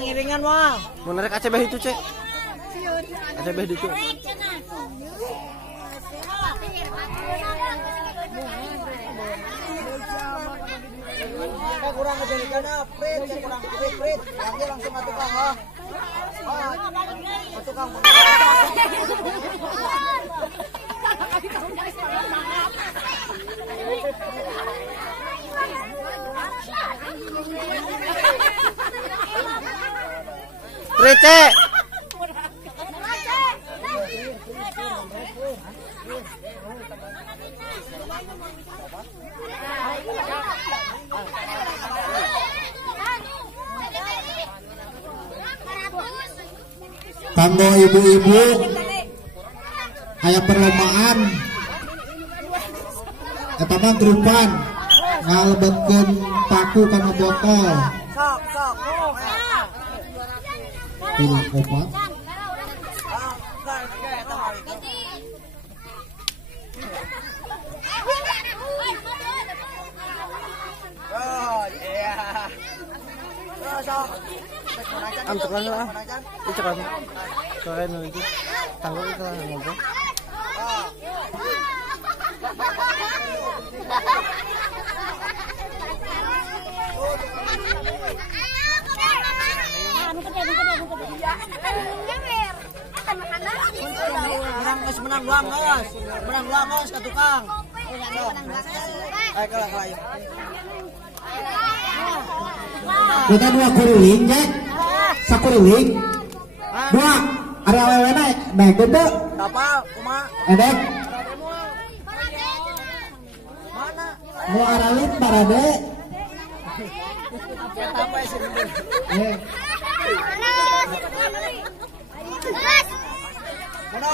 Ngiringan mah. Mau narik ACB itu, Cek. ACB itu. Kurang ngejadikan prit, kurang prit. Lagi langsung ke tukang, oh. Ke tukang. Prite. Kanggo ibu-ibu aya perlombaan eta mah grupan ngalebetkeun paku kana botol. Sok. Pilih opat. Antuk lang lah. Itu kan. Keren itu. Tanggung itu lah ngobrol. Menang luangos ke tukang. Ayo kalah. Kita dua kuriling, Jack. Sakuriling. Dua. Ada awewe naik gede. Kapal, kumaha? Edek. Mana? Mau aralit parade. Apa sih? Mana?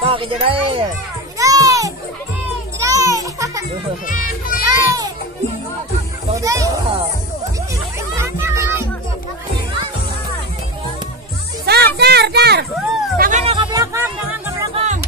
Pak kejadian. Dar. Tangan ke belakang.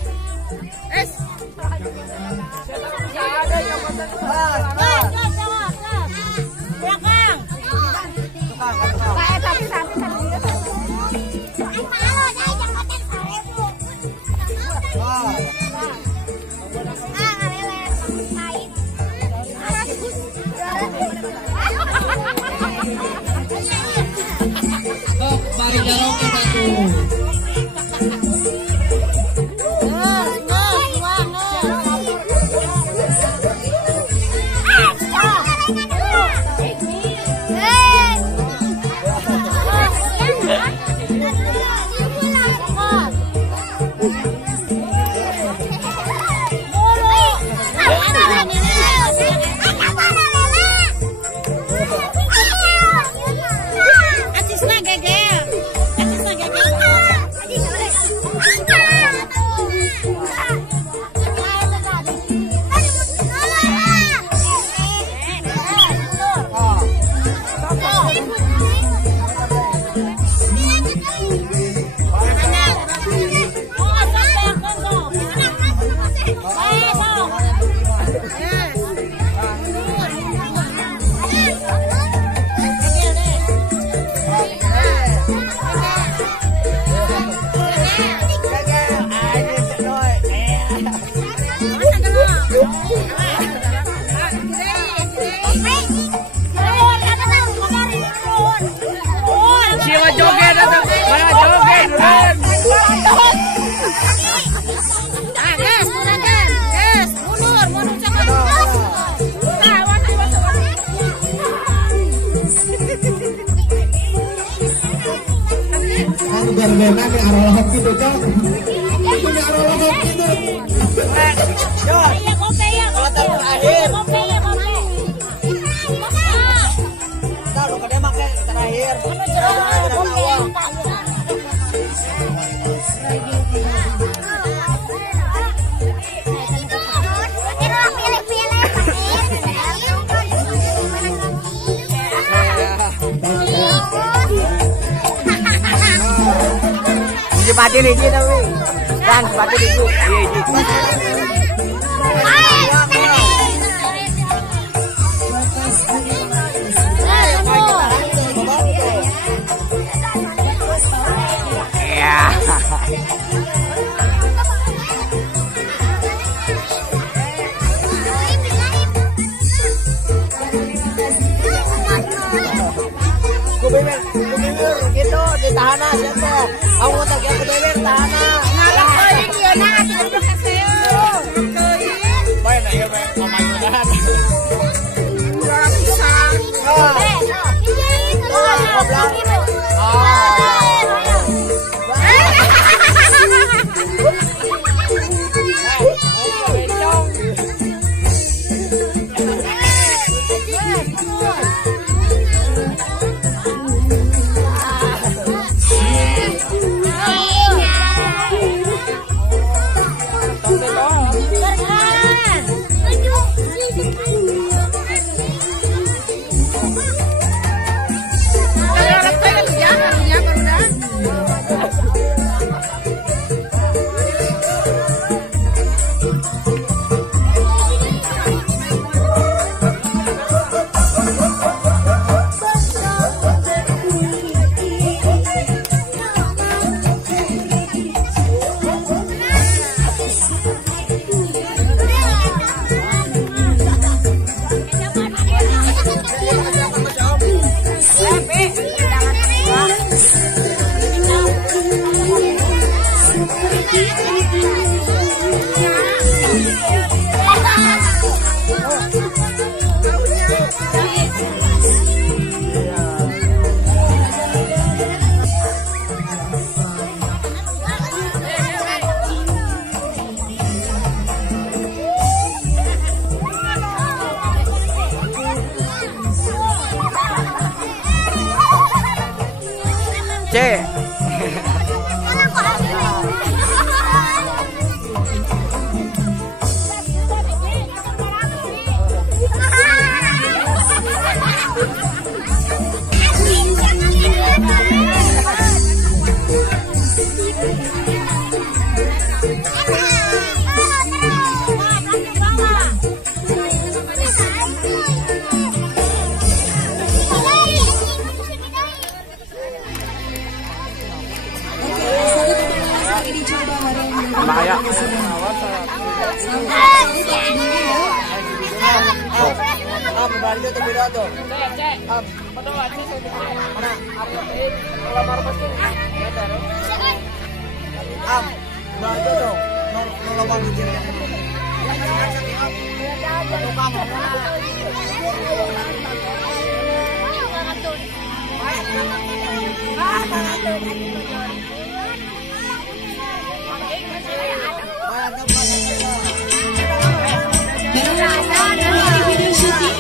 Mari jarong kita tuh. Berbeda nih arolog gitu cok. Ini arolog gitu. Iya kopi ya kopi. Kopi ya kopi. Tahu kada make terakhir. Sepati lagi tapi dan sepati lagi. Iya. Kubiber gitu ditahan siapa? Aku mau tanya kubiber tahan. Ngalak ko din yun na ating sa'yo. Baik na yun, mamay mo na. Bahaya. Berbalik itu beda tuh. Balik tuh. Nolong lucu. Video syuting.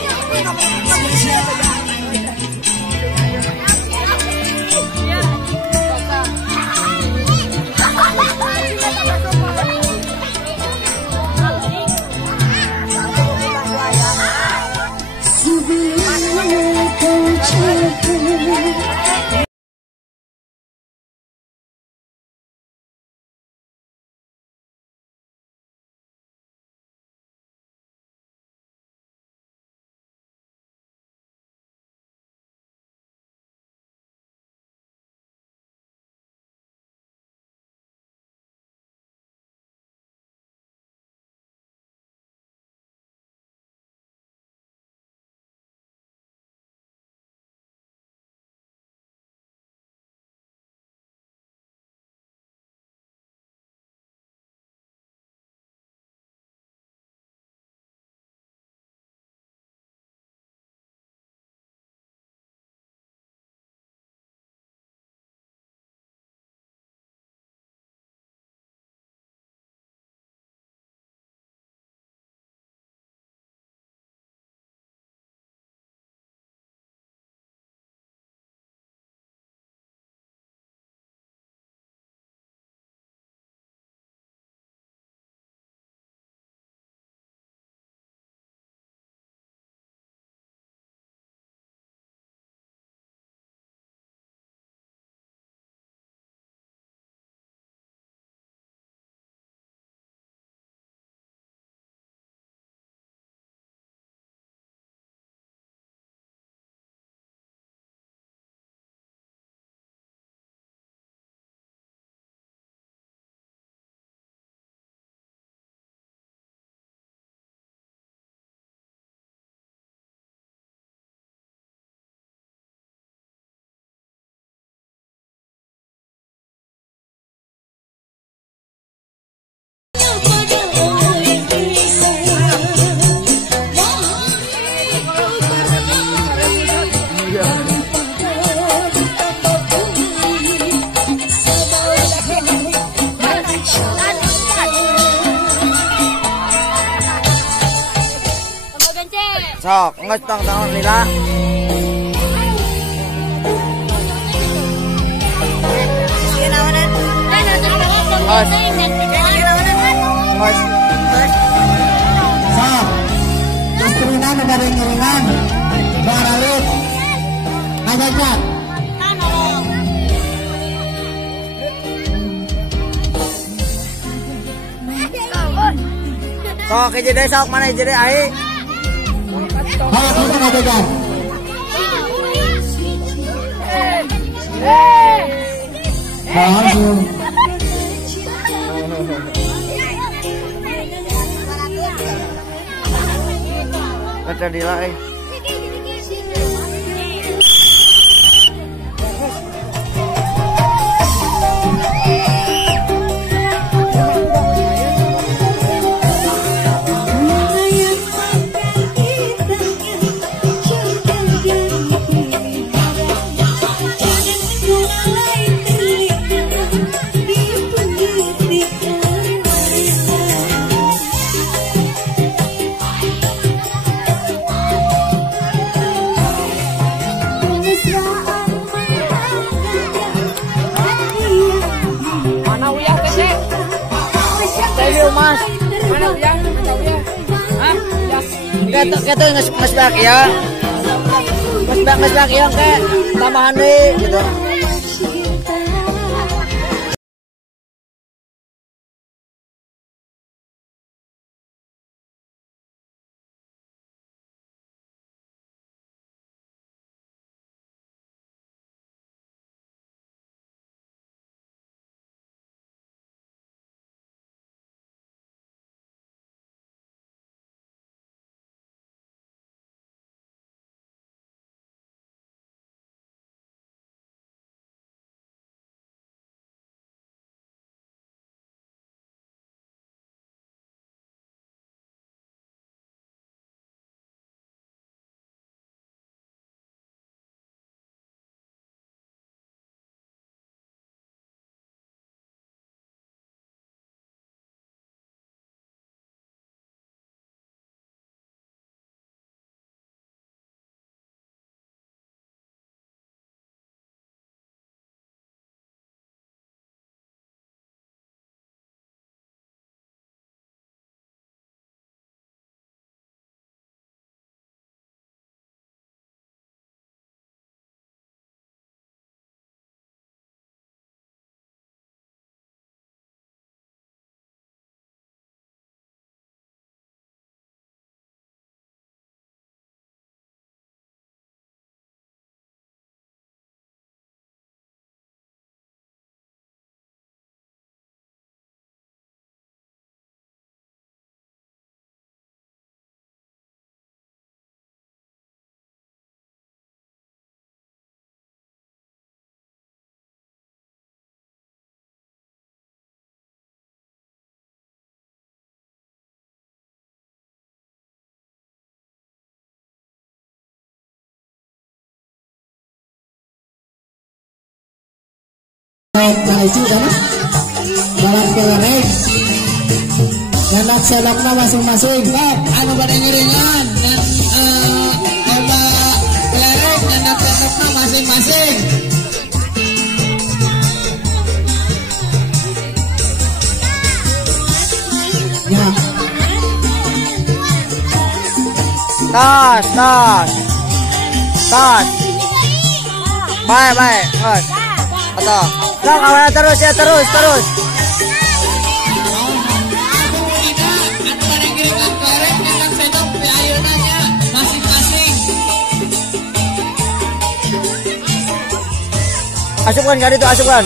Sok, nggak tong lila. Sok. Istrinan ada ringan. Baralit. Ngajak. Sok, jadi sok mana jadi ai. Oh, kita ngajak. Bagus. Kata dila ai. Mas, mana Uyah? Hah? Kata nges bak ya. Nges bak yang kayak tambahan deh gitu. Maju kan? Balas kelereng. Senok-senoknya masing-masing. Anu pada ngeringan dan oba kelereng dan senoknya masing-masing. Ya. Tas. Baik. Atau. Sok, awalnya terus ya, terus. Asupkan kali itu, asupkan.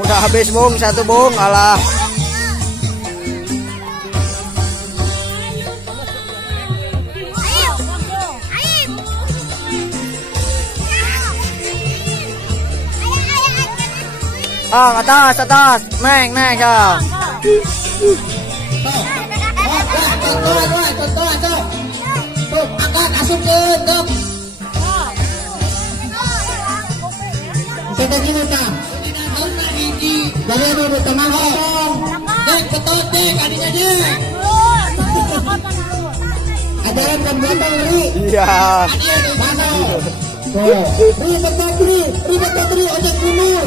Udah habis bung, satu bung, alah. Atas, neng ya. Tuh, angkat asupkeun, dok. Kita gini, Kang. Jadi ada teman ngomong. Dek, betul dek, adik-adik. Ajaran pembuatan Ri. Iya. Adik mana? Tuh, Ri betul Ri, ojek timur.